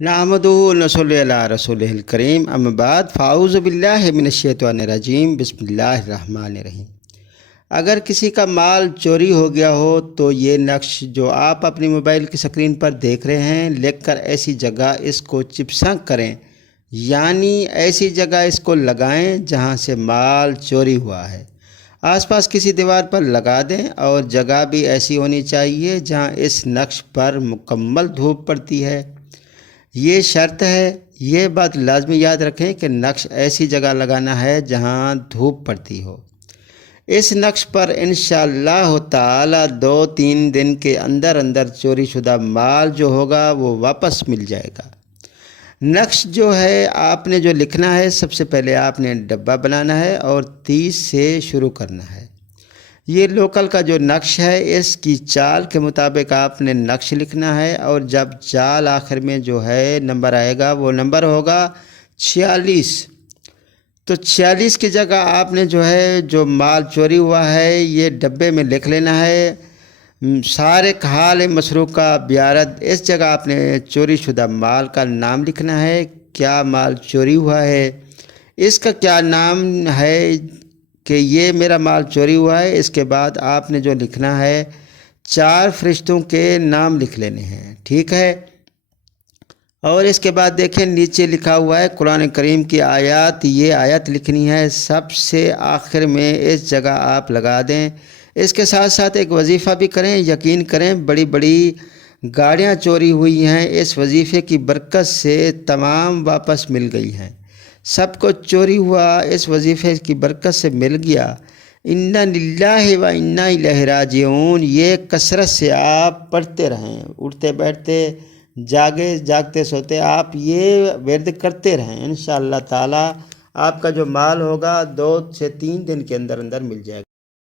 नहमदुहु व नसल्ली अला रसूलिहिल करीम अम्मा बाद फ़ाऊज़ु बिल्लाहि मिनश्शैतानिर्रजीम बिस्मिल्लाहिर्रहमानिर्रहीम। अगर किसी का माल चोरी हो गया हो तो ये नक्श जो आप अपनी मोबाइल की स्क्रीन पर देख रहे हैं लिखकर ऐसी जगह इसको चिपसा करें, यानी ऐसी जगह इसको लगाएं जहां से माल चोरी हुआ है। आसपास किसी दीवार पर लगा दें और जगह भी ऐसी होनी चाहिए जहां इस नक्श पर मुकम्मल धूप पड़ती है। ये शर्त है, ये बात लाजमी याद रखें कि नक्श ऐसी जगह लगाना है जहां धूप पड़ती हो। इस नक्श पर इंशाअल्लाह ताला 2-3 दिन के अंदर अंदर चोरी शुदा माल जो होगा वो वापस मिल जाएगा। नक्श जो है आपने जो लिखना है, सबसे पहले आपने डब्बा बनाना है और 30 से शुरू करना है। ये लोकल का जो नक्श है इसकी चाल के मुताबिक आपने नक्श लिखना है और जब चाल आखिर में जो है नंबर आएगा वो नंबर होगा 46। तो 46 की जगह आपने जो है जो माल चोरी हुआ है ये डब्बे में लिख लेना है। सारे हाल मसरूक़ का बियारत, इस जगह आपने चोरी शुदा माल का नाम लिखना है, क्या माल चोरी हुआ है, इसका क्या नाम है कि ये मेरा माल चोरी हुआ है। इसके बाद आपने जो लिखना है 4 फरिश्तों के नाम लिख लेने हैं, ठीक है। और इसके बाद देखें नीचे लिखा हुआ है कुरान करीम की आयत, ये आयत लिखनी है सबसे आखिर में, इस जगह आप लगा दें। इसके साथ साथ एक वजीफ़ा भी करें। यकीन करें बड़ी बड़ी गाड़ियाँ चोरी हुई हैं, इस वजीफ़े की बरकत से तमाम वापस मिल गई हैं। सब कुछ चोरी हुआ इस वजीफ़े की बरकत से मिल गया। इन्ना लिल्लाहि व इन्ना इलैहि राजिऊन, ये कसरत से आप पढ़ते रहें, उठते बैठते जागते सोते आप ये वर्द करते रहें। इंशाअल्लाह ताला आपका जो माल होगा 2 से 3 दिन के अंदर अंदर मिल जाएगा।